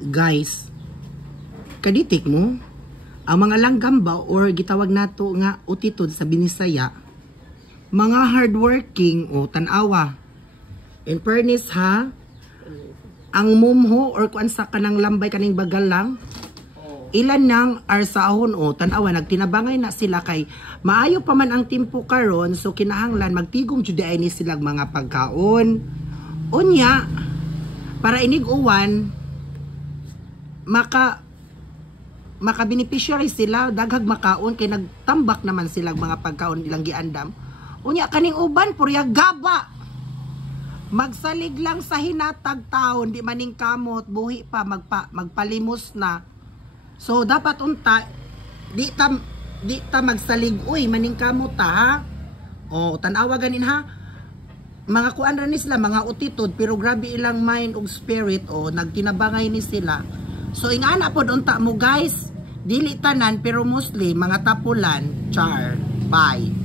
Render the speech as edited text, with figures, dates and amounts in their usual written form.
Guys, kaditik mo ang mga langgam ba or gitawag nato nga utitod sa Binisaya, mga hardworking o tanawa. In fairness ha, ang mumho or kuan sa kanang lambay kaning bagal lang, ilan nang arsahon o tanawa nagtinabangay na sila kay maayo pa man ang timpo karon, so kinahanglan magtigom jud ay ni silang mga pagkaon. Unya para inig-uwan maka-beneficiary sila, daghag makaon kay nagtambak naman silang mga pagkaon ilang giandam. Unya kaning uban purya gaba. Magsalig lang sa hinatag taon, di maning kamot, buhi pa magpalimos na. So dapat unta di ta magsalig uy maning kamot ta ha. O tan-awa ganin ha. Mga kuan ra ni sila, mga utitod pero grabe ilang mind ug spirit o nagtinabangay ni sila. So ingana pod unta mo guys, dili tanan pero mostly mga tapulan. Char. Bye.